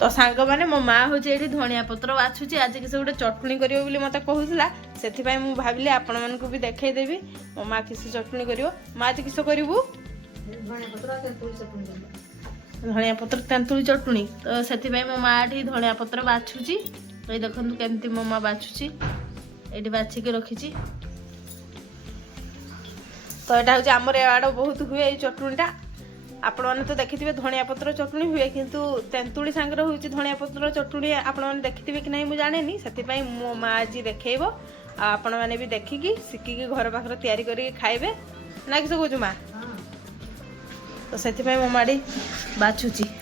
तो सांग मैंने मो माँ हूँ ये धनिया पत्र बाछुची आज किसी गोटे चटणी कर मत कहूला से भाविली आपण मानक भी देखईदेवी मो माँ किसी चटणी कर माँ आज किस करू धनिया पत्र तेंतुली चटणी तो से मो माँ ये धनिया पत्र बाछुची ये देखो केमती मो माँ बाछुची ये बाछिकी रखी तो यहाँ हूँ आमर आड़ बहुत हुए ये चटणीटा आपण मैंने तो देखिथे धनिया पत्र चटणी हुए किंतु तेंतुली सांगे हूँ धनिया पत्र चटणी आपण मैंने देखिथे कि नहीं मुझे जाने से मो माँ आज देखब आपण मैंने भी देखिकी शिखिकी घर पाखे तैयारी करके खाइबे ना कि कहूँ माँ तो से मो माँ बाछुची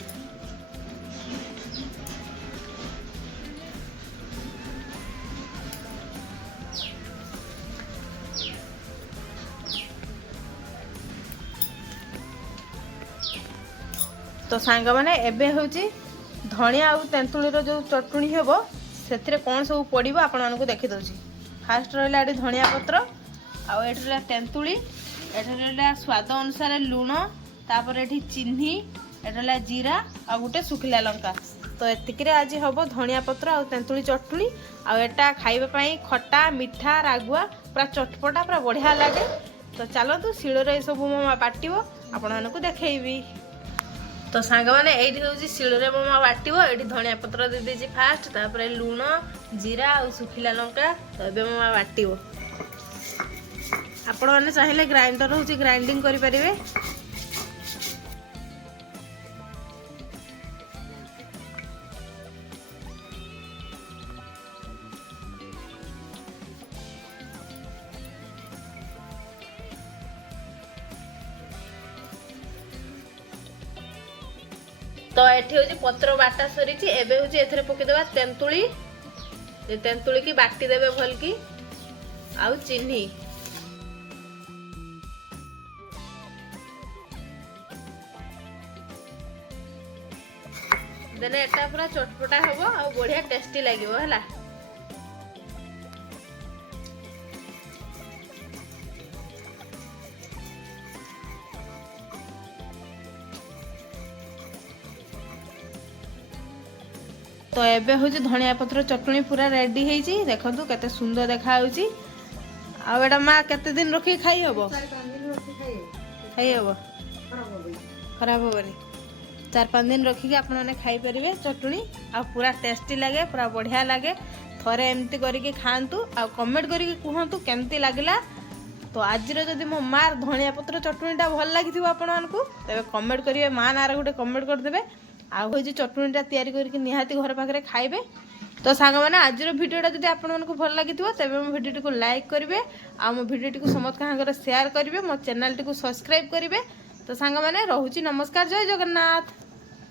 तो सांग मैंने एबे हूँ धनिया आउ तेंतुली जो चटणी हे से कौन सब पड़ो आपण मानक देखीदे फास्ट रहा ये धनिया पत्र आउ ये रहा तेंतुली ये रहा स्वाद अनुसार लुण तापर ये चिन्नी ये रहा जीरा आ गोटे सुखिला लंका तो एतिक आज हम धनिया पत्र आउ तेंतुली चटणी आटा खाइबापी खटा मिठा रागुआ पूरा चटपटा पूरा बढ़िया लगे तो चलतु शिଳରେ ये सब मो माँ बाटो आपण मानक देखी तो सांग मैंने ये हूँ शिଳରେ मो माँ बाटो ये धनिया पत्र दे देजी फास्ट तापर लुण जीरा और सुखिला लंका तो ये मो माँ बाटो आपण मैंने चाहिए ग्राइंडर हूँ ग्राइंडिंग करें तो ये हूँ पत्र बाटा सरी एबे हूँ ए पकईदेवा तेंतुली तेंतुली की बाटी देवे भल की आउ चिन्नी देने एटा पूरा चटपटा हम आ बढ़िया टेस्टी लगे है तो एबे हूँ धनिया पत्र चटणी पूरा रेडी है देखो केते सुंदर देखा आटा माँ केते दिन रखी खाई हम खाई हम खराब हेनी 4-5 दिन रखिकी आपने खाईपर चटणी आ पूरा टेस्टी लगे पूरा बढ़िया लगे थरे एमती करके खातु आ कमेंट करके कहतु केमती लगला तो आज जदि मो माँ धनिया पत्र चटणीटा भल लगी आपण मानक तेरे कमेंट करेंगे माँ ना गोटे कमेंट करदे आउ चटणीटा तैयारी करके निहाती घर पाखे खाइबे तो सांग मैंने आज भिडियोटा जब आपको भल लगी तेज मो भिडियो को लाइक करेंगे आ मो भिडियो को समस्त शेयर करेंगे मो चैनल टी सब्सक्राइब करेंगे तो सांग मैंने रोची नमस्कार जय जगन्नाथ।